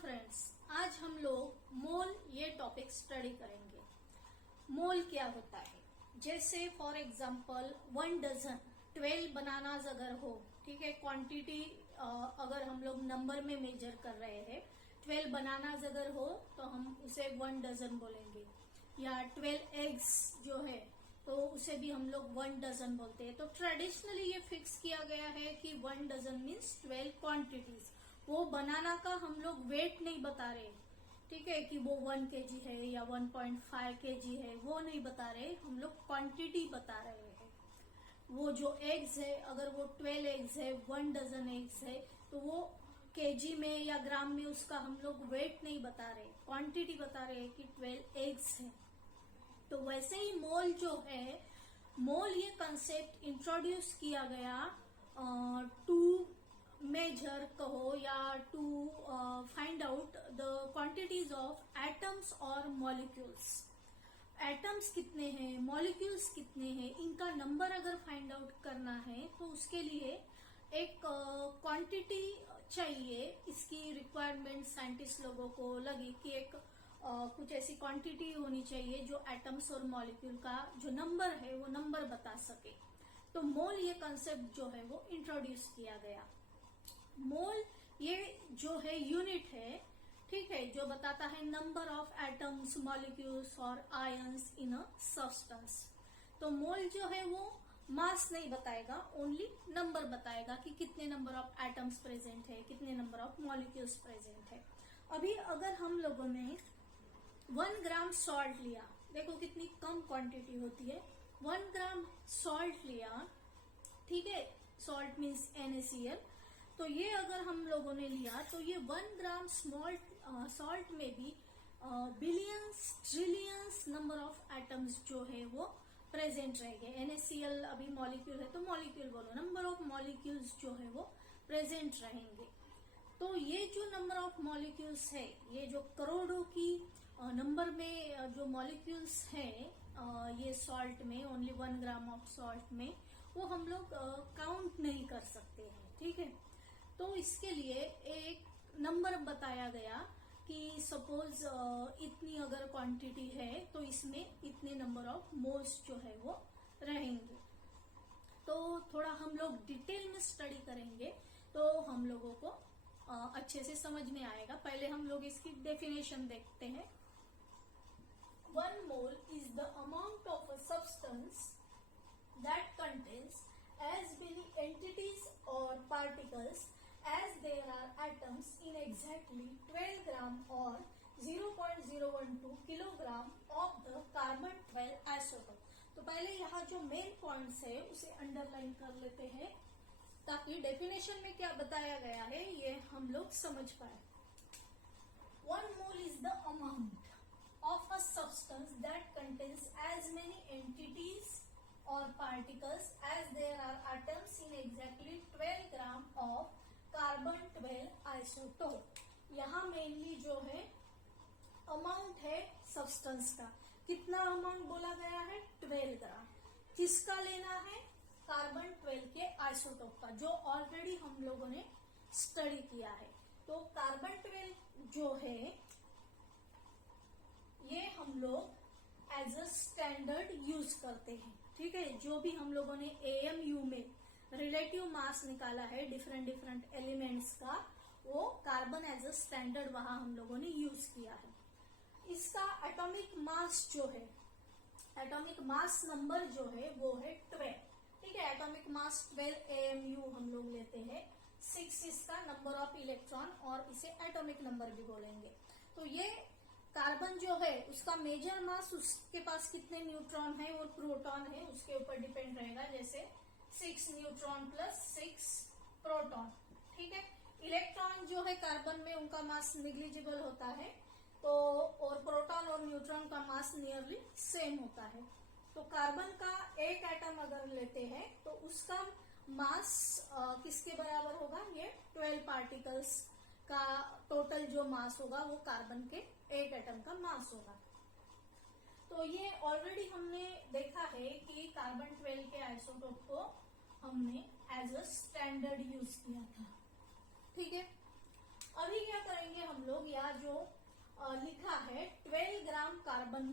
Friends, आज हम लोग मोल ये टॉपिक स्टडी करेंगे। मोल क्या होता है? जैसे फॉर एग्जांपल 1 डजन 12 बनानास अगर हो, ठीक है, क्वांटिटी अगर हम लोग नंबर में मेजर कर रहे हैं, 12 बनानास अगर हो तो हम उसे 1 डजन बोलेंगे। या 12 एग्स जो है तो उसे भी हम लोग 1 डजन बोलते हैं। तो ट्रेडिशनली ये फिक्स किया गया है कि 1 डजन मीन्स 12 क्वांटिटीज। वो बनाना का हम लोग वेट नहीं बता रहे, ठीक है, कि वो 1 केजी है या 1.5 केजी है, वो नहीं बता रहे, हम लोग क्वांटिटी बता रहे हैं। वो जो एग्स है, अगर वो 12 एग्स है, 1 डजन एग्स है, तो वो केजी में या ग्राम में उसका हम लोग वेट नहीं बता रहे, क्वांटिटी बता रहे हैं कि 12 एग्स है। तो वैसे ही मोल जो है, मोल ये कंसेप्ट इंट्रोड्यूस किया गया टू मेजर कहो या to find out the quantities of atoms और मॉलिक्यूल्स। एटम्स कितने हैं, मॉलिक्यूल्स कितने हैं, इनका नंबर अगर फाइंड आउट करना है तो उसके लिए एक क्वांटिटी चाहिए। इसकी रिक्वायरमेंट साइंटिस्ट लोगों को लगी कि एक कुछ ऐसी क्वांटिटी होनी चाहिए जो एटम्स और मॉलिक्यूल का जो नंबर है वो नंबर बता सके। तो मोल ये कंसेप्ट जो है वो इंट्रोड्यूस किया गया। मोल ये जो है यूनिट है, ठीक है, जो बताता है नंबर ऑफ एटम्स, मॉलिक्यूल्स और आयंस इन अ सब्सटेंस। तो मोल जो है वो मास नहीं बताएगा, ओनली नंबर बताएगा कि कितने नंबर ऑफ एटम्स प्रेजेंट है, कितने नंबर ऑफ मॉलिक्यूल्स प्रेजेंट है। अभी अगर हम लोगों ने 1 ग्राम सॉल्ट लिया, देखो कितनी कम क्वांटिटी होती है, 1 ग्राम सॉल्ट लिया, ठीक है, सॉल्ट मीन्स NaCl। तो ये अगर हम लोगों ने लिया तो ये 1 ग्राम सॉल्ट में भी billions trillions number of atoms जो है वो प्रेजेंट रहेंगे। NaCl अभी मॉलिक्यूल है तो मॉलिक्यूल बोलो, नंबर ऑफ मॉलिक्यूल्स जो है वो प्रेजेंट रहेंगे। तो ये जो नंबर ऑफ मॉलिक्यूल्स है, ये जो करोड़ों की नंबर में जो मॉलिक्यूल्स है ये सॉल्ट में, ओनली 1 ग्राम ऑफ सॉल्ट में, वो हम लोग काउंट नहीं कर सकते हैं, ठीक है। तो इसके लिए एक नंबर बताया गया कि सपोज इतनी अगर क्वांटिटी है तो इसमें इतने नंबर ऑफ मोल्स जो है वो रहेंगे। तो थोड़ा हम लोग डिटेल में स्टडी करेंगे तो हम लोगों को अच्छे से समझ में आएगा। पहले हम लोग इसकी डेफिनेशन देखते हैं। 1 mole is the amount of a substance that contains as many entities or particles as there are atoms in exactly 12 gram or 0.012 kilogram of the carbon 12 isotope। तो पहले यहाँ जो मेन पॉइंट्स है उसे अंडरलाइन कर लेते हैं ताकि डेफिनेशन में क्या बताया गया है ये हम लोग समझ पाए। 1 mole is the amount of a substance that contains as many entities or particles as there are atoms in exactly 12 gram of carbon 12 isotope। यहाँ मेनली जो है अमाउंट है सब्सटेंस का। कितना अमाउंट बोला गया है? 12 ग्राम। किसका लेना है? कार्बन 12 के आइसोटोप का, जो ऑलरेडी हम लोगों ने स्टडी किया है। तो कार्बन 12 जो है ये हम लोग एज अ स्टैंडर्ड यूज करते हैं, ठीक है। जो भी हम लोगों ने AMU में रिलेटिव मास निकाला है डिफरेंट एलिमेंट्स का, वो कार्बन एज अ स्टैंडर्ड वहां हम लोगों ने यूज किया है। इसका एटॉमिक मास जो है, एटॉमिक मास नंबर जो है वो है 12, ठीक है। एटॉमिक मास 12 AMU हम लोग लेते हैं। 6 इसका नंबर ऑफ इलेक्ट्रॉन और इसे एटॉमिक नंबर भी बोलेंगे। तो ये कार्बन जो है उसका मेजर मास, उसके पास कितने न्यूट्रॉन है और प्रोटॉन है उसके ऊपर डिपेंड रहेगा। जैसे 6 न्यूट्रॉन प्लस 6 प्रोटॉन, ठीक है। इलेक्ट्रॉन जो है कार्बन में उनका मास निग्लिजिबल होता है, तो और प्रोटॉन और न्यूट्रॉन का मास नियरली सेम होता है। तो कार्बन का एक एटम अगर लेते हैं तो उसका मास किसके बराबर होगा? ये 12 पार्टिकल्स का टोटल जो मास होगा वो कार्बन के एक एटम का मास होगा। तो ये ऑलरेडी हमने देखा है कि कार्बन 12 के आइसोटोप को हमने एज अ स्टैंडर्ड यूज किया था, ठीक है। अभी क्या करेंगे हम लोग या जो लिखा है 12 ग्राम कार्बन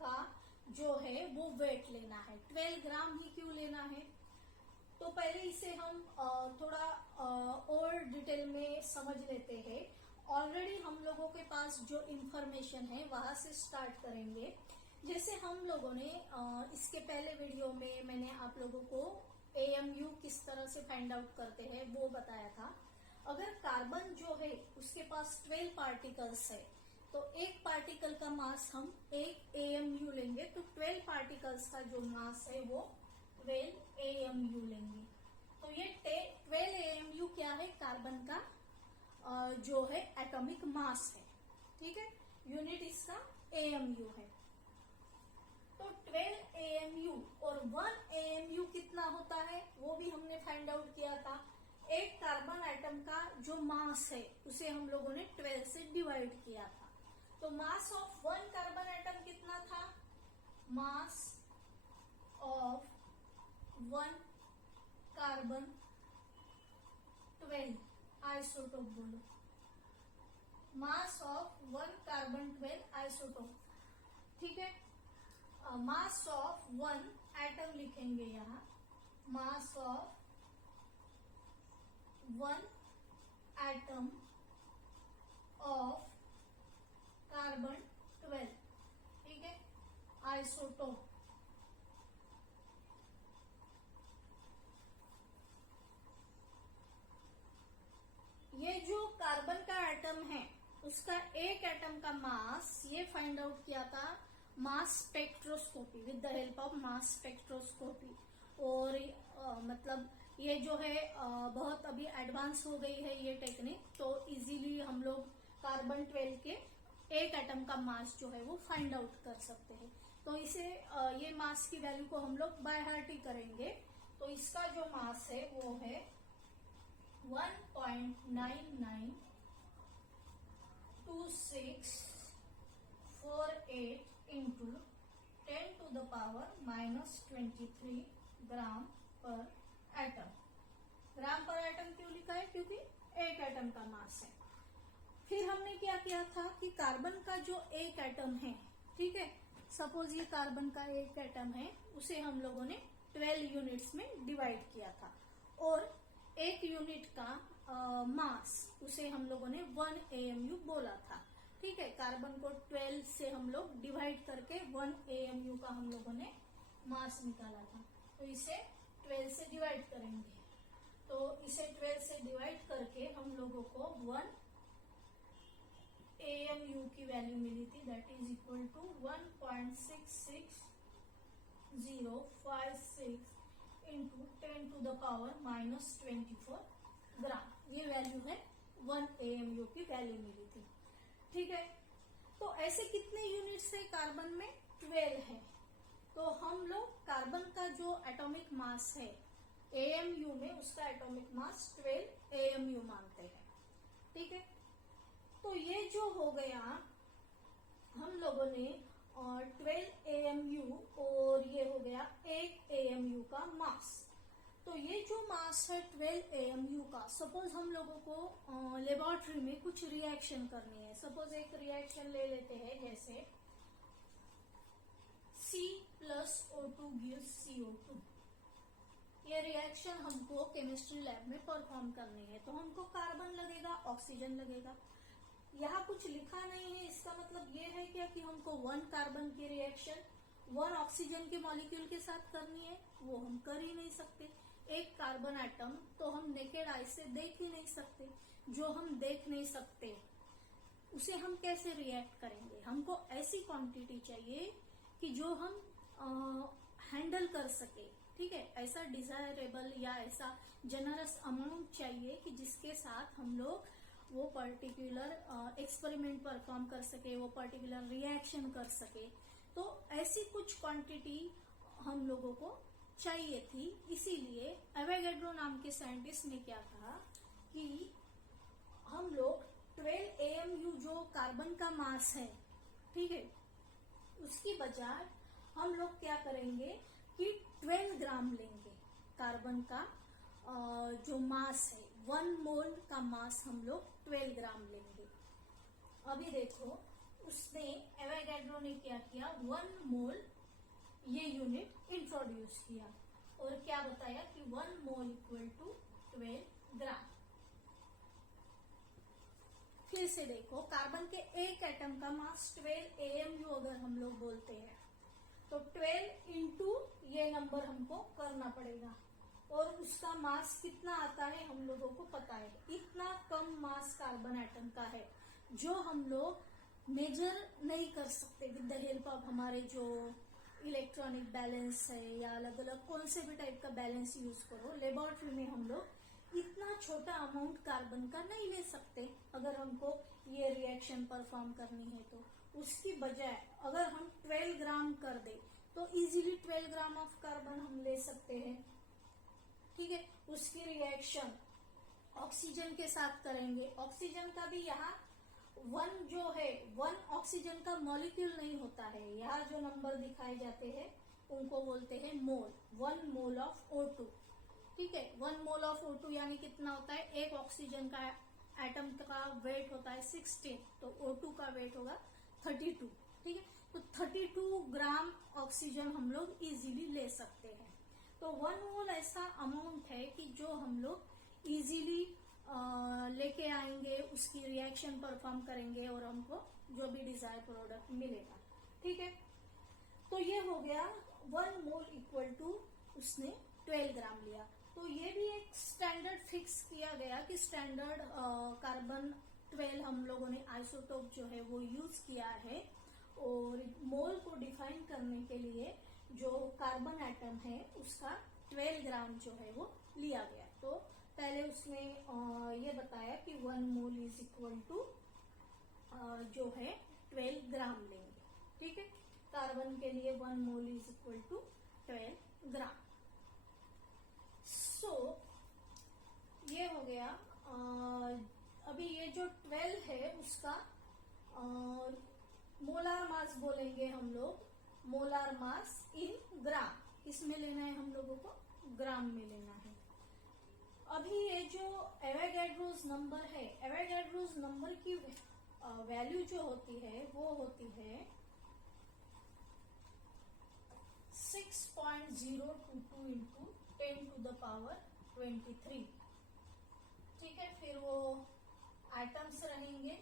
का जो है वो वेट लेना है। 12 ग्राम ही क्यों लेना है, तो पहले इसे हम थोड़ा और डिटेल में समझ लेते हैं। ऑलरेडी हम लोगों के पास जो इंफॉर्मेशन है वहां से स्टार्ट करेंगे। जैसे हम लोगों ने इसके पहले वीडियो में मैंने आप लोगों को AMU किस तरह से फाइंड आउट करते हैं वो बताया था। अगर कार्बन जो है उसके पास 12 पार्टिकल्स है तो एक पार्टिकल का मास हम एक AMU लेंगे, तो 12 पार्टिकल्स का जो मास है वो 12 AMU लेंगे। तो ये 12 AMU क्या है, कार्बन का जो है एटॉमिक मास है, ठीक है। यूनिट इसका AMU है। तो 12 AMU और 1 AMU कितना होता है वो भी हमने फाइंड आउट किया था। एक कार्बन एटम का जो मास है उसे हम लोगों ने 12 से डिवाइड किया था। तो मास ऑफ 1 कार्बन एटम कितना था, मास ऑफ 1 कार्बन 12 आइसोटोप बोलो, मास ऑफ 1 कार्बन 12 आइसोटोप, ठीक है। मास ऑफ 1 एटम लिखेंगे यहाँ, mass of 1 atom of carbon 12, ठीक है, आइसोटोप। ये जो कार्बन का एटम है उसका एक एटम का मास ये फाइंड आउट किया था mass spectroscopy, with the help of mass spectroscopy. और मतलब ये जो है बहुत अभी एडवांस हो गई है ये टेक्निक, तो इजीली हम लोग कार्बन 12 के एक एटम का मास जो है वो फाइंड आउट कर सकते हैं। तो इसे ये मास की वैल्यू को हम लोग बाय हार्ट ही करेंगे। तो इसका जो मास है वो है 1.992648 इंटू 10⁻⁻23 ग्राम पर एटम। ग्राम पर एटम क्यों लिखा है, क्योंकि एक एटम का मास है। फिर हमने क्या किया था कि कार्बन का जो एक एटम है, ठीक है, सपोज ये कार्बन का एक एटम है, उसे हम लोगों ने 12 यूनिट्स में डिवाइड किया था और एक यूनिट का मास उसे हम लोगों ने 1 AMU बोला था, ठीक है। कार्बन को 12 से हम लोग डिवाइड करके 1 AMU का हम लोगों ने मास निकाला था। तो इसे 12 से डिवाइड करेंगे, तो इसे 12 से डिवाइड करके हम लोगों को 1 AMU की वैल्यू मिली थी, that is equal to 1.66056 into 10⁻⁻24 gram. ये वैल्यू है 1 AMU की वैल्यू मिली थी, ठीक है। तो ऐसे कितने यूनिट्स है कार्बन में, 12 है। तो हम लोग कार्बन का जो एटॉमिक मास है AMU में, उसका एटॉमिक मास 12 AMU मानते हैं, ठीक है। तो ये जो हो गया हम लोगों ने 12 AMU और ये हो गया 1 AMU का मास। तो ये जो मास है 12 AMU का, सपोज हम लोगों को लेबोरेटरी में कुछ रिएक्शन करनी है। सपोज एक रिएक्शन ले लेते हैं, जैसे C+O2 gives CO2। ये रिएक्शन हमको केमिस्ट्री लैब में परफॉर्म करनी है, तो हमको कार्बन लगेगा, ऑक्सीजन लगेगा। यहाँ कुछ लिखा नहीं है, इसका मतलब ये है क्या कि हमको 1 कार्बन की रिएक्शन 1 ऑक्सीजन के मॉलिक्यूल के साथ करनी है, वो हम कर ही नहीं सकते। एक कार्बन एटम तो हम नेकेड आई से देख ही नहीं सकते। जो हम देख नहीं सकते उसे हम कैसे रिएक्ट करेंगे। हमको ऐसी क्वांटिटी चाहिए कि जो हम हैंडल कर सके, ठीक है। ऐसा डिजायरेबल या ऐसा जनरस अमाउंट चाहिए कि जिसके साथ हम लोग वो पर्टिकुलर एक्सपेरिमेंट परफॉर्म कर सके, वो पर्टिकुलर रिएक्शन कर सके। तो ऐसी कुछ क्वांटिटी हम लोगों को चाहिए थी। इसीलिए एवोगाड्रो नाम के साइंटिस्ट ने क्या कहा कि हम लोग 12 AMU जो कार्बन का मास है, ठीक है, उसकी बजाय हम लोग क्या करेंगे कि 12 ग्राम लेंगे। कार्बन का जो मास है 1 मोल का मास हम लोग 12 ग्राम लेंगे। अभी देखो उसने एवोगैड्रो ने क्या किया, 1 मोल ये यूनिट इंट्रोड्यूस किया और क्या बताया कि 1 मोल इक्वल टू 12 ग्राम। फिर से देखो कार्बन के एक एटम का मास 12 AMU अगर हम लोग बोलते हैं तो 12 इंटू ये नंबर हमको करना पड़ेगा और उसका मास कितना आता है हम लोगों को पता है। इतना कम मास कार्बन एटम का है जो हम लोग मेजर नहीं कर सकते विद द हेल्प ऑफ हमारे जो इलेक्ट्रॉनिक बैलेंस है या अलग अलग कौन से भी टाइप का बैलेंस यूज करो, लेबोरेटरी में हम लोग इतना छोटा अमाउंट कार्बन का नहीं ले सकते अगर हमको ये रिएक्शन परफॉर्म करनी है। तो उसकी बजाय अगर हम 12 ग्राम कर दे तो इजीली 12 ग्राम ऑफ कार्बन हम ले सकते हैं। ठीक है, उसकी रिएक्शन ऑक्सीजन के साथ करेंगे। ऑक्सीजन का भी यहाँ 1 जो है 1 ऑक्सीजन का मॉलिक्यूल नहीं होता है, यहाँ जो नंबर दिखाए जाते हैं उनको बोलते हैं मोल। 1 मोल ऑफ O2, ठीक है, 1 मोल ऑफ O2 यानी कितना होता है, एक ऑक्सीजन का एटम का वेट होता है 16, तो O2 का वेट होगा 32। ठीक है, तो 32 ग्राम ऑक्सीजन हम लोग इजीली ले सकते हैं। तो 1 मोल ऐसा अमाउंट है कि जो हम लोग इजीली लेके आएंगे, उसकी रिएक्शन परफॉर्म करेंगे और हमको जो भी डिजायर प्रोडक्ट मिलेगा। ठीक है, तो ये हो गया 1 मोल इक्वल टू उसने 12 ग्राम लिया। तो ये भी एक स्टैंडर्ड फिक्स किया गया कि स्टैंडर्ड कार्बन 12 हम लोगों ने आइसोटोप जो है वो यूज किया है और मोल को डिफाइन करने के लिए जो कार्बन एटम है उसका 12 ग्राम जो है वो लिया गया। तो पहले उसने ये बताया कि 1 मोल इज इक्वल टू जो है 12 ग्राम लेंगे। ठीक है, कार्बन के लिए 1 मोल इज इक्वल टू 12 ग्राम। सो ये हो गया। अभी ये जो 12 है उसका मोलार मास बोलेंगे हम लोग, मोलार मास इन ग्राम, इसमें लेना है हम लोगों को, ग्राम में लेना है। अभी ये जो एवोगैड्रोस नंबर है, एवोगैड्रोस नंबर की वैल्यू जो होती है वो होती है 6.022 इंटू 10 टू द पावर 23। ठीक है, फिर वो एटम्स रहेंगे,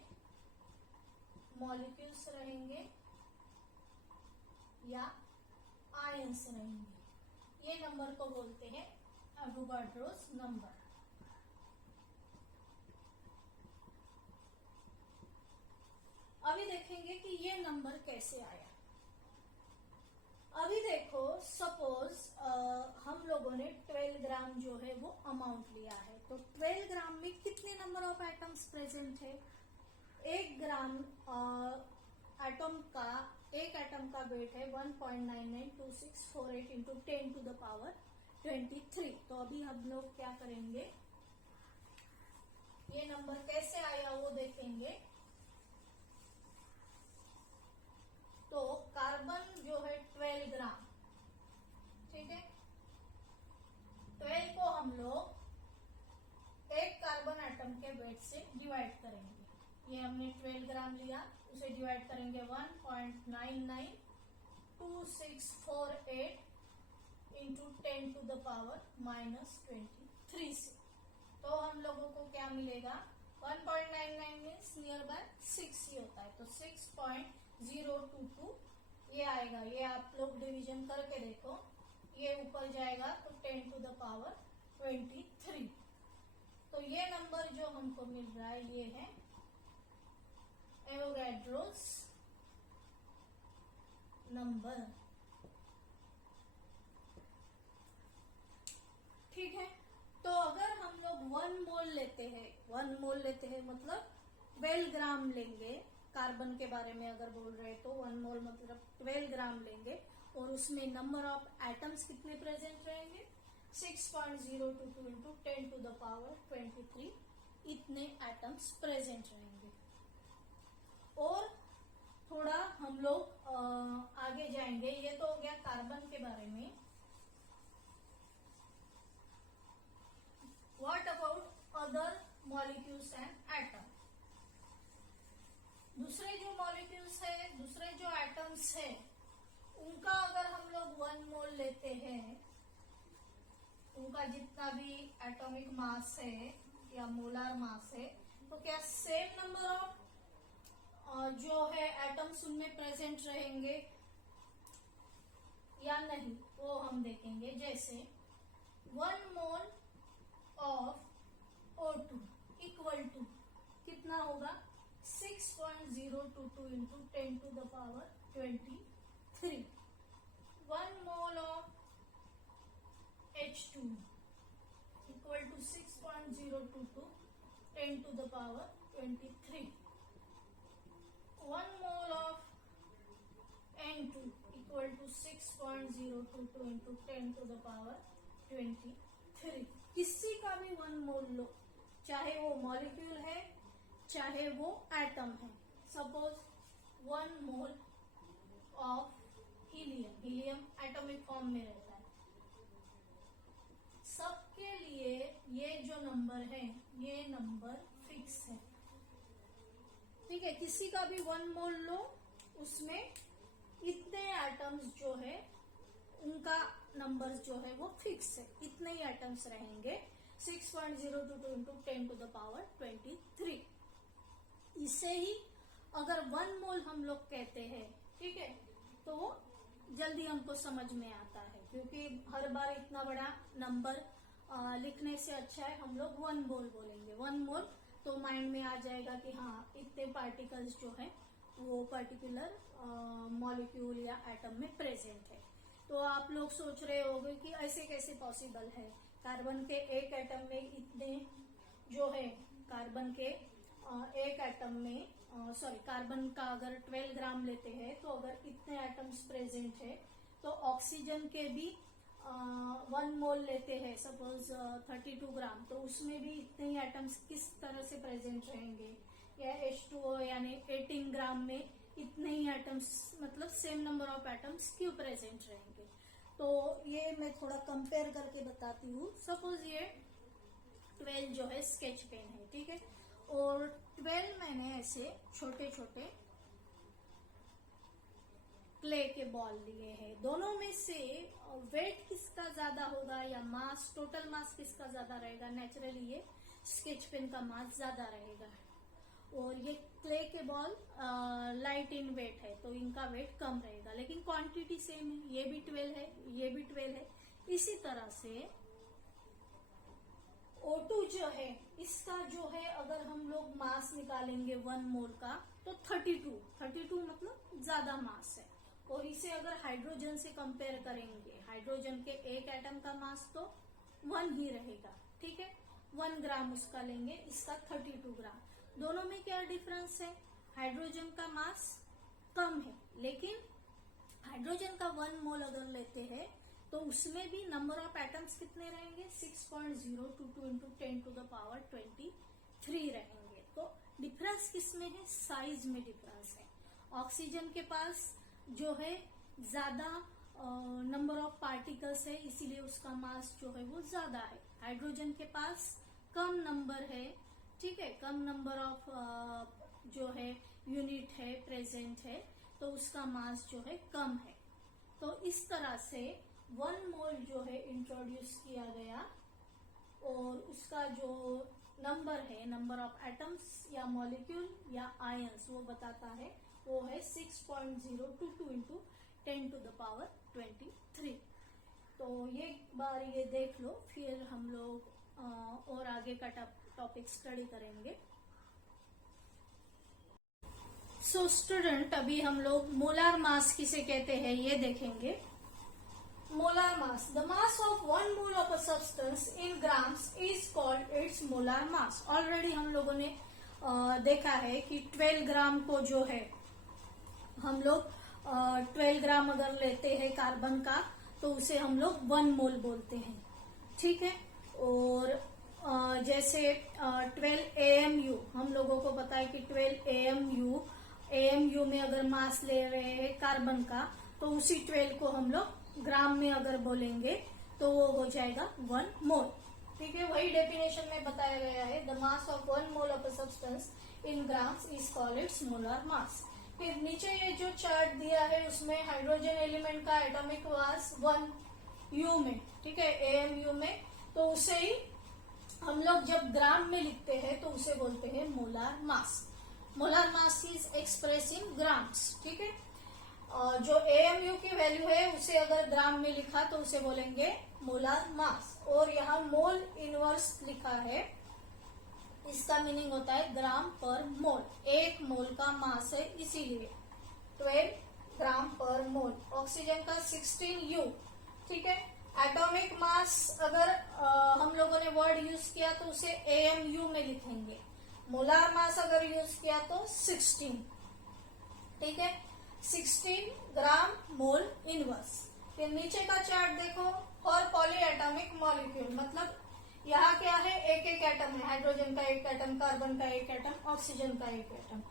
मॉलिक्यूल्स रहेंगे या आयंस रहेंगे। ये नंबर को बोलते हैं एवोगाड्रोस नंबर। अभी देखेंगे कि ये नंबर कैसे आया। अभी देखो सपोज हम लोगों ने 12 ग्राम जो है वो अमाउंट लिया है, तो 12 ग्राम में कितने नंबर ऑफ एटम्स प्रेजेंट है। 1 ग्राम एक एटम का वेट है 1.992648 इंटू 10 टू द पावर 23। तो अभी हम लोग क्या करेंगे, ये नंबर कैसे आया वो देखेंगे। तो कार्बन जो है 12 ग्राम, ठीक है, 12 को हम लोग एक कार्बन एटम के वेट से डिवाइड करेंगे। ये हमने 12 ग्राम लिया, उसे डिवाइड करेंगे 1.992648 इंटू 10 टू द पावर -23 से। तो हम लोगों को क्या मिलेगा, 1.99 मीन्स नियर बाय 6 ही होता है, तो 6.022 ये आएगा। ये आप लोग डिवीजन करके देखो, ये ऊपर जाएगा तो 10 टू द पावर 23। तो ये नंबर जो हमको मिल रहा है ये है एवोगैड्रोस नंबर। ठीक है, तो अगर हम लोग 1 मोल लेते हैं, 1 मोल लेते हैं मतलब 12 ग्राम लेंगे, कार्बन के बारे में अगर बोल रहे हैं तो 1 मोल मतलब 12 ग्राम लेंगे और उसमें नंबर ऑफ एटम्स कितने प्रेजेंट रहेंगे, 6.022 इंटू 10 टू द पावर 23 इतने एटम्स प्रेजेंट रहेंगे। और थोड़ा हम लोग आगे जाएंगे, ये तो हो गया कार्बन के बारे में। What about other molecules and atom. Atoms है उनका अगर हम लोग 1 मोल लेते हैं, उनका जितना भी एटॉमिक मास है या मोलार मास है, तो क्या सेम नंबर ऑफ जो है एटम्स उनमें प्रेजेंट रहेंगे या नहीं, वो हम देखेंगे। जैसे 1 mole of O2 equal to कितना होगा 6.022 into 10 to the power 23। 1 mole of H2 equal to 6.022 10 to the power 23। 1 mole of N2 equal to 6.022 into 10 to the power 23। किसी का भी 1 मोल लो, चाहे वो मॉलिक्यूल है चाहे वो एटम है। Suppose 1 mole of helium, helium atomic form में रहता है। सबके लिए ये जो नंबर है ये नंबर फिक्स है, ठीक है। किसी का भी 1 मोल लो, उसमें इतने एटम्स जो है उनका नंबर जो है वो फिक्स है, इतने ही एटम्स रहेंगे। 6.022 इंटू 10 टू द पावर 23। इसे ही अगर 1 मोल हम लोग कहते हैं, ठीक है, तो जल्दी हमको समझ में आता है, क्योंकि हर बार इतना बड़ा नंबर लिखने से अच्छा है हम लोग 1 मोल बोलेंगे। 1 मोल तो माइंड में आ जाएगा कि हाँ इतने पार्टिकल्स जो है वो पर्टिकुलर मॉलिक्यूल या एटम में प्रेजेंट है। तो आप लोग सोच रहे होंगे कि ऐसे कैसे पॉसिबल है, कार्बन के एक एटम में इतने जो है, कार्बन के एक एटम में कार्बन का अगर 12 ग्राम लेते हैं तो अगर इतने एटम्स प्रेजेंट है, तो ऑक्सीजन के भी 1 मोल लेते हैं सपोज 32 ग्राम, तो उसमें भी इतने ही एटम्स किस तरह से प्रेजेंट रहेंगे। या H2O यानी 18 ग्राम में इतने ही एटम्स, मतलब सेम नंबर ऑफ एटम्स क्यों प्रेजेंट रहेंगे। तो ये मैं थोड़ा कंपेयर करके बताती हूँ। सपोज ये 12 जो है स्केच पेन है, ठीक है, और 12 मैंने ऐसे छोटे छोटे क्ले के बॉल लिए हैं। दोनों में से वेट किसका ज्यादा होगा या मास, टोटल मास किसका ज्यादा रहेगा। नेचुरली ये स्केच पेन का मास ज्यादा रहेगा, और ये क्ले के बॉल लाइट इन वेट है तो इनका वेट कम रहेगा, लेकिन क्वांटिटी सेम है। ये भी 12 है, ये भी 12 है। इसी तरह से O2 जो है, इसका जो है अगर हम लोग मास निकालेंगे 1 मोल का तो 32 मतलब ज्यादा मास है। और इसे अगर हाइड्रोजन से कंपेयर करेंगे, हाइड्रोजन के एक एटम का मास तो 1 ही रहेगा, ठीक है। 1 ग्राम उसका लेंगे, इसका 32 ग्राम। दोनों में क्या डिफरेंस है, हाइड्रोजन का मास कम है, लेकिन हाइड्रोजन का 1 मोल अगर लेते हैं तो उसमें भी नंबर ऑफ एटम्स कितने रहेंगे 6.022 इंटू 10 टू द पावर 23 रहेंगे। तो डिफरेंस किसमें है, साइज में डिफरेंस है। ऑक्सीजन के पास जो है ज्यादा नंबर ऑफ पार्टिकल्स है, इसीलिए उसका मास जो है वो ज्यादा है। हाइड्रोजन के पास कम नंबर है, ठीक है, कम नंबर ऑफ जो है यूनिट है प्रेजेंट है, तो उसका मास जो है कम है। तो इस तरह से 1 मोल जो है इंट्रोड्यूस किया गया, और उसका जो नंबर है, नंबर ऑफ एटम्स या मॉलिक्यूल या आयंस, वो बताता है, वो है 6.022 इंटू 10 टू द पावर 23। तो ये बार ये देख लो, फिर हम लोग और आगे का टॉपिक स्टडी करेंगे। सो स्टूडेंट, अभी हम लोग मोलार मास किसे कहते हैं ये देखेंगे। Molar mass, the mass of 1 mole of a substance in grams is called its molar mass. Already हम लोगों ने देखा है कि 12 ग्राम को जो है हम लोग 12 ग्राम अगर लेते हैं कार्बन का, तो उसे हम लोग 1 मोल बोलते हैं, ठीक है। और जैसे 12 AMU, हम लोगों को पता है कि 12 AMU में अगर मास ले रहे हैं कार्बन का, तो उसी 12 को हम लोग ग्राम में अगर बोलेंगे तो वो हो जाएगा 1 मोल, ठीक है। वही डेफिनेशन में बताया गया है, the mass of 1 mole of a substance in grams is called its molar mass. फिर नीचे ये जो चार्ट दिया है उसमें हाइड्रोजन एलिमेंट का एटॉमिक मास 1 U में, ठीक है, AMU में, तो उसे ही हम लोग जब ग्राम में लिखते हैं तो उसे बोलते हैं molar mass. Molar mass is express in grams, ठीक है। और जो AMU की वैल्यू है उसे अगर ग्राम में लिखा तो उसे बोलेंगे मोलार मास। और यहाँ मोल इनवर्स लिखा है, इसका मीनिंग होता है ग्राम पर मोल। 1 मोल का मास है इसीलिए 12 ग्राम पर मोल। ऑक्सीजन का 16U, ठीक है। एटॉमिक मास अगर हम लोगों ने वर्ड यूज किया तो उसे AMU में लिखेंगे। मोलार मास अगर यूज किया तो 16, ठीक है, 16 ग्राम मोल इनवर्स। फिर नीचे का चार्ट देखो, और पॉली एटॉमिक मॉलिक्यूल, मतलब यहाँ क्या है, एक एक एटम है, हाइड्रोजन का एक एटम, कार्बन का एक एटम, ऑक्सीजन का एक एटम।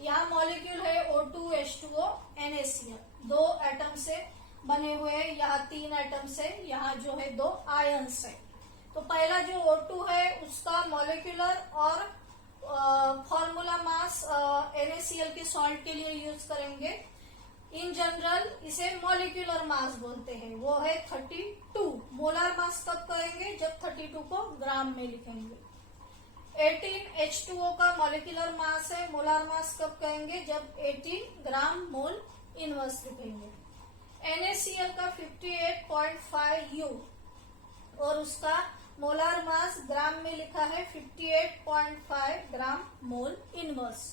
यहाँ मॉलिक्यूल है O2 H2O NaCl, 2 एटम से बने हुए हैं। यहाँ 3 एटम से, यहाँ जो है 2 आयन्स है। तो पहला जो O2 है उसका मॉलिक्यूलर और फॉर्मूला मास NaCl के सॉल्ट के लिए यूज करेंगे। इन जनरल इसे मॉलिक्यूलर मास बोलते हैं, वो है 32। मोलार मास कब करेंगे, जब 32 को ग्राम में लिखेंगे। 18 H2O का मॉलिक्यूलर मास है, मोलार मास कब कहेंगे, जब 18 ग्राम मोल इनवर्स लिखेंगे। NaCl का 58.5U और उसका मोलार मास ग्राम में लिखा है 58.5 ग्राम मोल इनवर्स।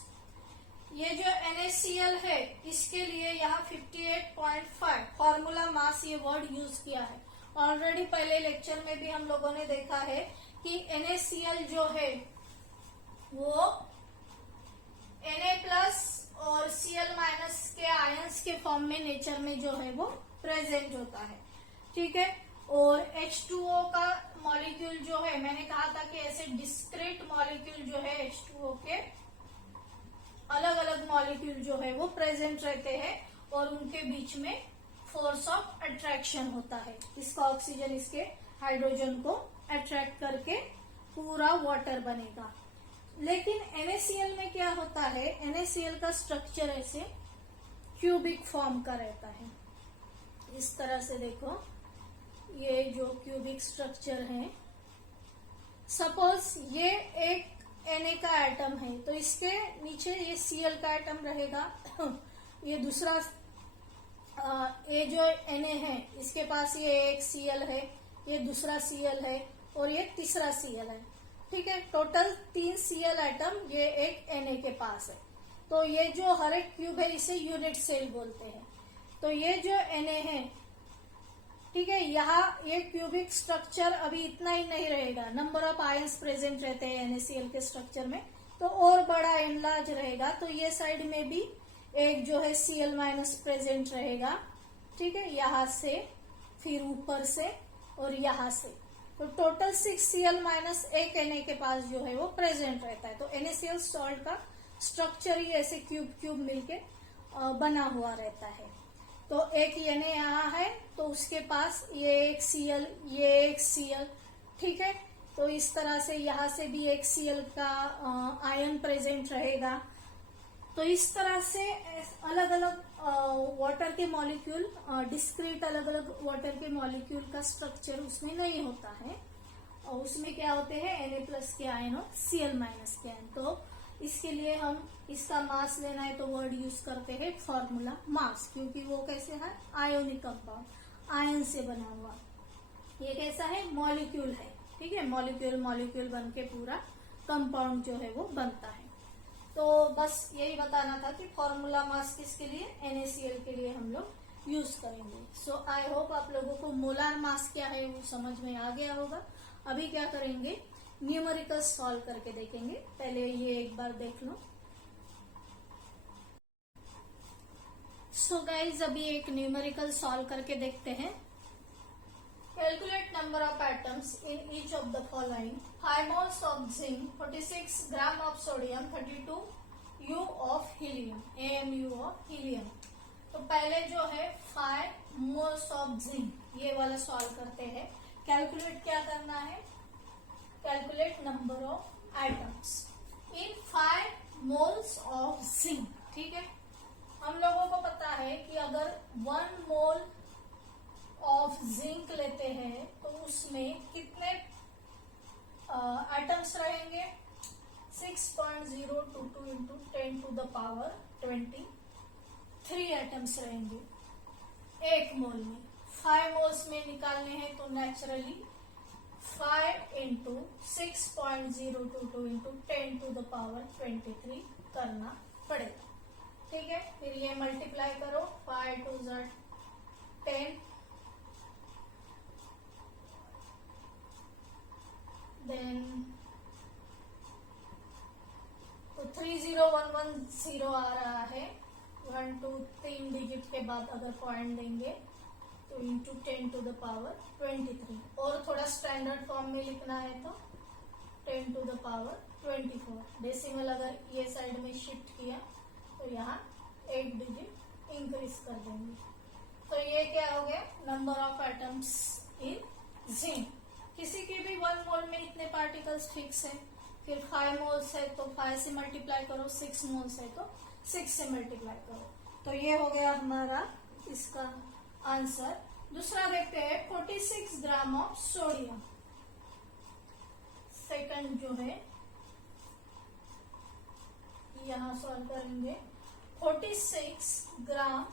ये जो NaCl है इसके लिए यहाँ 58.5 फॉर्मूला मास ये वर्ड यूज किया है। ऑलरेडी पहले लेक्चर में भी हम लोगों ने देखा है कि NaCl जो है वो Na+ और Cl- के आयंस के फॉर्म में नेचर में जो है वो प्रेजेंट होता है, ठीक है। और H2O का मॉलिक्यूल जो है, मैंने कहा था कि ऐसे डिस्क्रीट मॉलिक्यूल जो है H2O के अलग अलग मॉलिक्यूल जो है वो प्रेजेंट रहते हैं और उनके बीच में फोर्स ऑफ अट्रैक्शन होता है। इसका ऑक्सीजन इसके हाइड्रोजन को अट्रैक्ट करके पूरा वाटर बनेगा। लेकिन NaCl में क्या होता है, NaCl का स्ट्रक्चर ऐसे क्यूबिक फॉर्म का रहता है। इस तरह से देखो, ये जो क्यूबिक स्ट्रक्चर है, सपोज ये एक Na का एटम है तो इसके नीचे ये Cl का एटम रहेगा। ये दूसरा ये जो Na है इसके पास ये एक Cl है, ये दूसरा Cl है और ये तीसरा Cl है, ठीक है। टोटल 3 Cl एटम ये एक Na के पास है। तो ये जो हर एक क्यूब है इसे यूनिट सेल बोलते हैं। तो ये जो Na है, ठीक है, यहाँ ये क्यूबिक स्ट्रक्चर अभी इतना ही नहीं रहेगा, नंबर ऑफ आयंस प्रेजेंट रहते हैं NaCl के स्ट्रक्चर में, तो और बड़ा एनलार्ज रहेगा। तो ये साइड में भी एक जो है Cl- प्रेजेंट रहेगा, ठीक है, यहाँ से, फिर ऊपर से और यहाँ से। तो टोटल 6 Cl- एक Na के पास जो है वो प्रेजेंट रहता है। तो NaCl सॉल्ट का स्ट्रक्चर ही ऐसे क्यूब क्यूब मिलके बना हुआ रहता है। तो एक Na यहाँ है तो उसके पास ये एक Cl, ये एक Cl, ठीक है। तो इस तरह से यहाँ से भी एक Cl का आयन प्रेजेंट रहेगा। तो इस तरह से अलग अलग वाटर के मॉलिक्यूल, डिस्क्रीट अलग अलग वाटर के मॉलिक्यूल का स्ट्रक्चर उसमें नहीं होता है। और उसमें क्या होते हैं, Na+ के आयन और Cl- के आयन। तो इसके लिए हम इसका मास लेना है तो वर्ड यूज करते हैं फॉर्मूला मास, क्योंकि वो कैसे है, आयोनिक कंपाउंड, आयन से बना हुआ। ये कैसा है, मॉलिक्यूल है, ठीक है। मॉलिक्यूल मॉलिक्यूल बन के पूरा कंपाउंड जो है वो बनता है। तो बस यही बताना था कि फॉर्मूला मास किसके लिए, NaCl के लिए हम लोग यूज करेंगे। सो आई होप आप लोगों को मोलार मास क्या है वो समझ में आ गया होगा। अभी क्या करेंगे, न्यूमेरिकल सॉल्व करके देखेंगे। पहले ये एक बार देख लो। सो गाइज अभी एक न्यूमेरिकल सॉल्व करके देखते हैं। Calculate number of atoms in each of the following: 5 moles of zinc, 46 gram of sodium, 32 U of helium, AMU of helium. तो पहले जो है 5 moles ऑफ जिंक, ये वाला सॉल्व करते हैं। कैलकुलेट क्या करना है, calculate number of atoms in 5 moles of zinc, ठीक है। हम लोगों को पता है कि अगर 1 मोल ऑफ जिंक लेते हैं तो उसमें कितने एटम्स रहेंगे? 6.022 into 10 to the power 23 atoms रहेंगे एक मोल में। 5 मोल्स में निकालने हैं तो naturally 5 into 6.022 into 10 to the power 23 करना पड़ेगा। ठीक है, फिर ये मल्टीप्लाई करो, 5 2 10, देन तो 30110 आ रहा है। 1 2 3 डिजिट के बाद अगर पॉइंट देंगे तो इंटू 10 टू द पावर 23, और थोड़ा स्टैंडर्ड फॉर्म में लिखना है तो 10 टू द पावर 24। डेसिमल अगर ये साइड में शिफ्ट किया तो यहाँ 8 डिजिट इंक्रीज कर देंगे। तो ये क्या हो गया? Number of atoms in zinc. किसी के भी 1 मोल में इतने पार्टिकल्स फिक्स है। फिर 5 मोल्स है तो 5 से मल्टीप्लाई करो, 6 मोल्स है तो 6 से मल्टीप्लाई करो। तो ये हो गया हमारा इसका आंसर। दूसरा देखते हैं, 46 ग्राम ऑफ सोडियम। सेकंड जो है यहां सॉल्व करेंगे। 46 ग्राम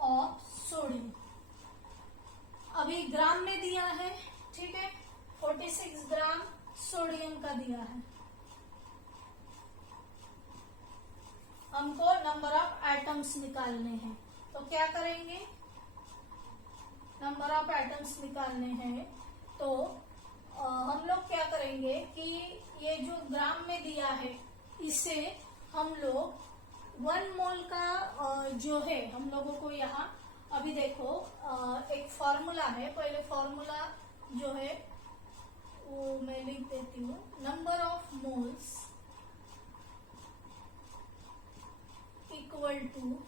ऑफ सोडियम, अभी ग्राम में दिया है, ठीक है। 46 ग्राम सोडियम का दिया है, हमको नंबर ऑफ एटम्स निकालने हैं। तो क्या करेंगे? नंबर ऑफ एटम्स निकालने हैं तो हम लोग क्या करेंगे कि ये जो ग्राम में दिया है इसे हम लोग 1 मोल का जो है हम लोगों को यहाँ अभी देखो एक फॉर्मूला है, पहले फॉर्मूला जो है वो मैं लिख देती हूँ। Number of moles equal to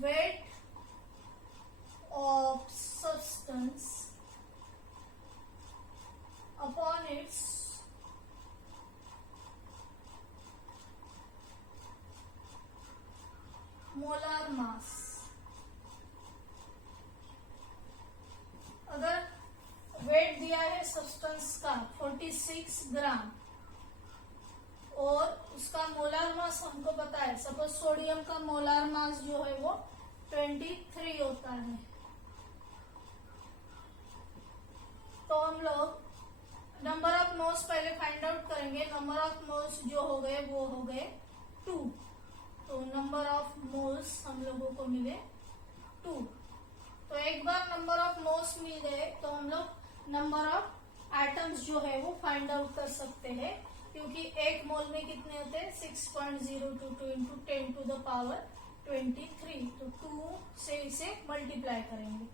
weight of substance upon its molar mass. अगर वेट दिया है सब्सटेंस का 46 ग्राम और उसका मोलार मास हमको पता है, सपोज सोडियम का मोलार मास जो है वो 23 होता है, तो हम लोग नंबर ऑफ मोल्स पहले फाइंड आउट करेंगे। नंबर ऑफ मोल्स जो हो गए वो हो गए 2, तो नंबर ऑफ मोल्स हम लोगों को मिले 2। तो एक बार नंबर ऑफ मोल्स मिल गए तो हम लोग नंबर ऑफ एटम्स जो है वो फाइंड आउट कर सकते हैं, क्योंकि एक मोल में कितने होते हैं? 6.022 इंटू 10 टू द पावर 23, तो 2 से इसे मल्टीप्लाई करेंगे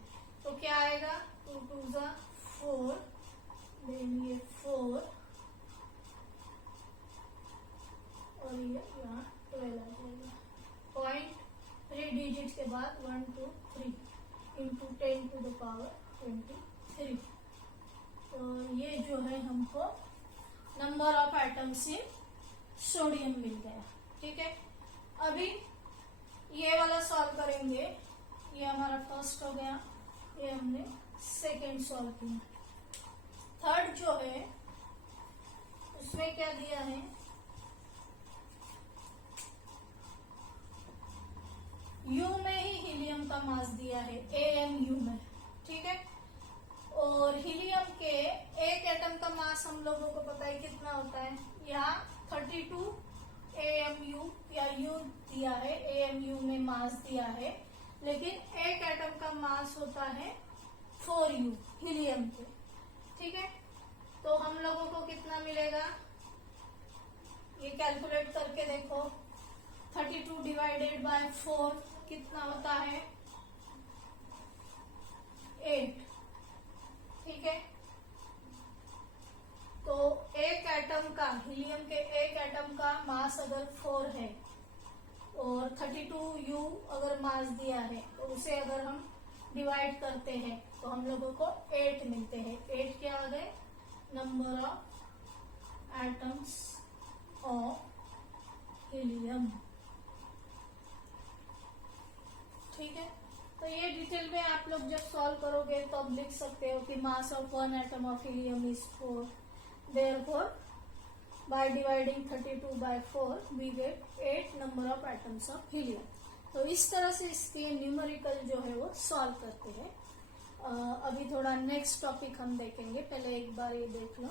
तो क्या आएगा? 2 2 4, देन ये 4 और ये यहाँ 12 आ जाएगा। पॉइंट 3 डिजिट के बाद 1 2 3 इंटू 10 टू द पावर 23। तो ये जो है हमको number of atoms in sodium मिल गया। ठीक है, अभी ये वाला सॉल्व करेंगे। ये हमारा फर्स्ट हो गया, ये हमने सेकेंड सॉल्व किया। थर्ड जो है उसमें क्या दिया है? यू में ही हीलियम का मास दिया है, AMU में। ठीक है, और हीलियम के एक एटम का मास हम लोगों को पता है कितना होता है। यहाँ 32 AMU या U दिया है, AMU में मास दिया है, लेकिन एक एटम का मास होता है 4U हीलियम के। ठीक है, तो हम लोगों को कितना मिलेगा ये कैलकुलेट करके देखो। 32 डिवाइडेड बाय 4 कितना होता है? 8। ठीक है, तो एक एटम का, हीलियम के एक एटम का मास अगर 4 है और 32U अगर मास दिया है तो उसे अगर हम डिवाइड करते हैं तो हम लोगों को 8 मिलते हैं। 8 क्या आ गए? Number of atoms of helium. ठीक है। तो ये डिटेल में आप लोग जब सॉल्व करोगे तो अब लिख सकते हो कि mass of one atom of helium is 4, therefore by dividing 32 by 4 we get 8 number of atoms of helium। तो इस तरह से इसके न्यूमेरिकल जो है वो सॉल्व करते हैं। अभी थोड़ा नेक्स्ट टॉपिक हम देखेंगे, पहले एक बार ये देख लो।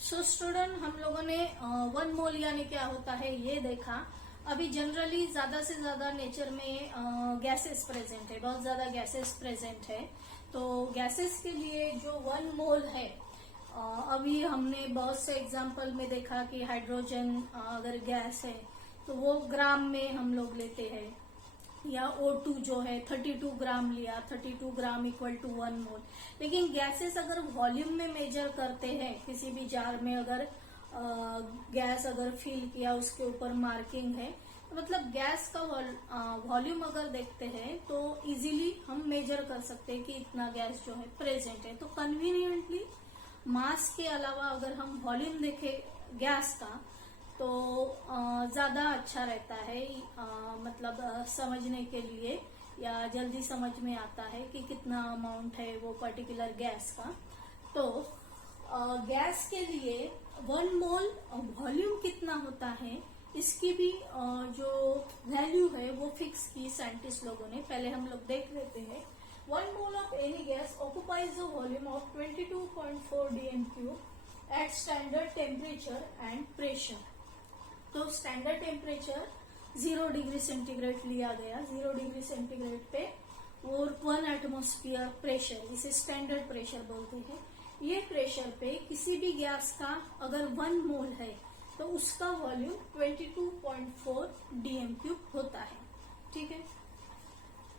सो स्टूडेंट, हम लोगों ने 1 मोल यानी क्या होता है ये देखा। अभी जनरली ज्यादा से ज्यादा नेचर में गैसेस प्रेजेंट है, बहुत ज्यादा गैसेस प्रेजेंट है। तो गैसेस के लिए जो 1 मोल है, अभी हमने बहुत से एग्जाम्पल में देखा कि हाइड्रोजन अगर गैस है तो वो ग्राम में हम लोग लेते हैं, या O2 जो है 32 ग्राम लिया, 32 ग्राम इक्वल टू 1 मोल। लेकिन गैसेस अगर वॉल्यूम में मेजर करते हैं, किसी भी जार में अगर गैस अगर फिल किया, उसके ऊपर मार्किंग है, तो मतलब गैस का वॉल्यूम अगर देखते हैं तो इजीली हम मेजर कर सकते हैं कि इतना गैस जो है प्रेजेंट है। तो कन्वीनियंटली मास के अलावा अगर हम वॉल्यूम देखें गैस का तो ज्यादा अच्छा रहता है, मतलब समझने के लिए, या जल्दी समझ में आता है कि कितना अमाउंट है वो पर्टिकुलर गैस का। तो गैस के लिए 1 मोल वॉल्यूम कितना होता है इसकी भी जो वैल्यू है वो फिक्स की साइंटिस्ट लोगों ने। पहले हम लोग देख लेते हैं। 1 mole of any gas occupies the volume of 22.4 dm cube at standard temperature and pressure। तो स्टैंडर्ड टेम्परेचर 0 डिग्री सेंटीग्रेड लिया गया, 0 डिग्री सेंटीग्रेड पे, और 1 एटमॉस्फेयर प्रेशर, इसे स्टैंडर्ड प्रेशर बोलते हैं। ये प्रेशर पे किसी भी गैस का अगर 1 मोल है तो उसका वॉल्यूम 22.4 डीएम क्यूब होता है, ठीक है।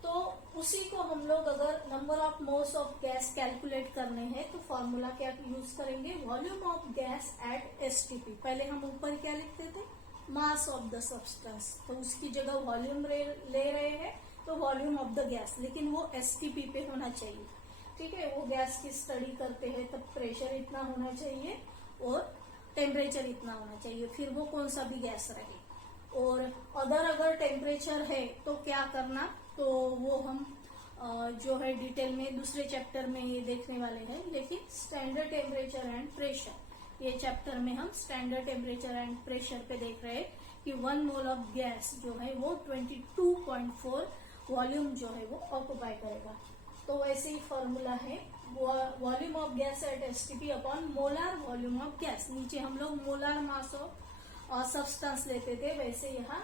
तो उसी को हम लोग अगर number of moles of gas calculate करने हैं तो फॉर्मूला क्या यूज करेंगे, volume of gas at STP. पहले हम ऊपर क्या लिखते थे, मास ऑफ द सब्सटेंस, तो उसकी जगह वॉल्यूम ले रहे हैं तो वॉल्यूम ऑफ द गैस, लेकिन वो एसटीपी पे होना चाहिए, ठीक है। वो गैस की स्टडी करते हैं तब प्रेशर इतना होना चाहिए और टेम्परेचर इतना होना चाहिए, फिर वो कौन सा भी गैस रहे। और अगर टेम्परेचर है तो क्या करना, तो वो हम जो है डिटेल में दूसरे चैप्टर में ये देखने वाले हैं। लेकिन स्टैंडर्ड टेम्परेचर एंड प्रेशर, ये चैप्टर में हम स्टैंडर्ड टेम्परेचर एंड प्रेशर पे देख रहे हैं कि 1 मोल ऑफ गैस जो है वो 22.4 वॉल्यूम जो है वो ऑक्युपाई करेगा। तो वैसे ही फॉर्मूला है, volume of gas at STP upon molar volume of gas. नीचे हम लोग मोलार मास ऑफ सब्सटेंस लेते थे, वैसे यहाँ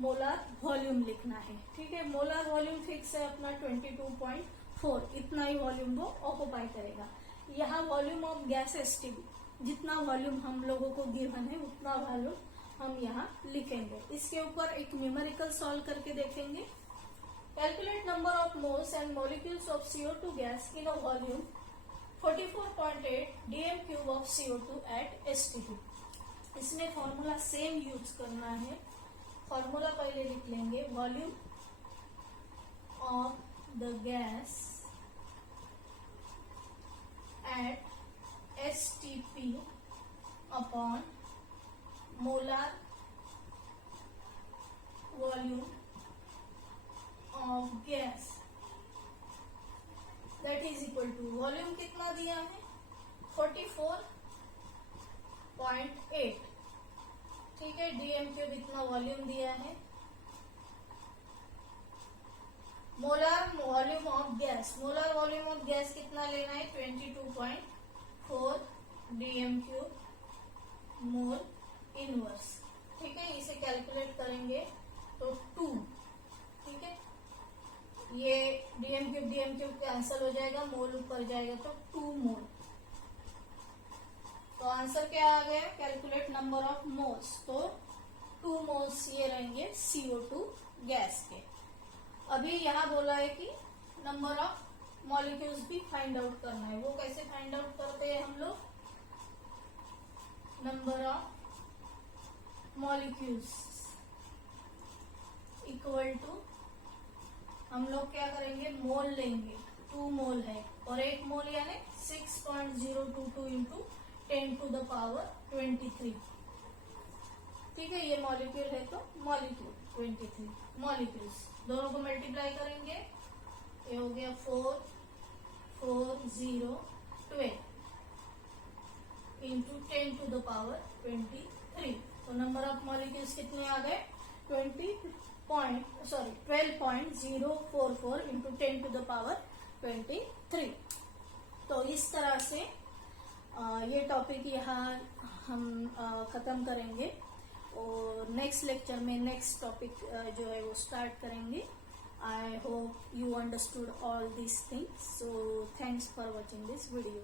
मोलार वॉल्यूम लिखना है, ठीक है। मोलार वॉल्यूम फिक्स है अपना 22.4, इतना ही वॉल्यूम वो ऑक्युपाई करेगा। यहाँ वॉल्यूम ऑफ गैस एसटीपी, जितना वॉल्यूम हम लोगों को गिवन है उतना वॉल्यूम हम यहाँ लिखेंगे। इसके ऊपर एक न्यूमेरिकल सॉल्व करके देखेंगे। Calculate number of moles and molecules of CO2 gas in a volume 44.8 DM cube of CO2 at STP. इसमें फॉर्मूला सेम यूज करना है। फॉर्मूला पहले लिख लेंगे, volume of the gas at STP upon molar volume of gas, that is equal to, volume कितना दिया है 44.8, ठीक है। डीएम क्यूब इतना वॉल्यूम दिया है। Molar volume of gas, molar volume of gas कितना लेना है 22.4 डीएम क्यूब मोल इनवर्स, ठीक है। इसे कैलकुलेट करेंगे तो 2, ठीक है। ये डीएम क्यूब कैंसिल हो जाएगा, मोल ऊपर जाएगा तो 2 मोल। तो आंसर क्या आ गया, कैलकुलेट नंबर ऑफ मोल्स, तो 2 मोल्स ये रहेंगे CO2 गैस के। अभी यहाँ बोला है कि नंबर ऑफ मॉलिक्यूल्स भी फाइंड आउट करना है। वो कैसे फाइंड आउट करते हैं हम लोग, number of molecules equal to, हम लोग क्या करेंगे, मोल लेंगे, 2 मोल है और 1 मोल यानी 6.022 इंटू 10 to the power 23, ठीक है, ये मॉलिक्यूल है तो मॉलिक्यूल 23 मॉलिक्यूल्स, दोनों को मल्टीप्लाई करेंगे, ये हो गया 4 4 0 12 इंटू 10 टू द पावर 23। तो नंबर ऑफ मॉलिक्यूल्स कितने आ गए 12.044 इंटू 10 टू द पावर 23। तो इस तरह से ये टॉपिक यहाँ हम खत्म करेंगे और नेक्स्ट लेक्चर में नेक्स्ट टॉपिक जो है वो स्टार्ट करेंगे। I hope you understood all these things, so thanks for watching this video.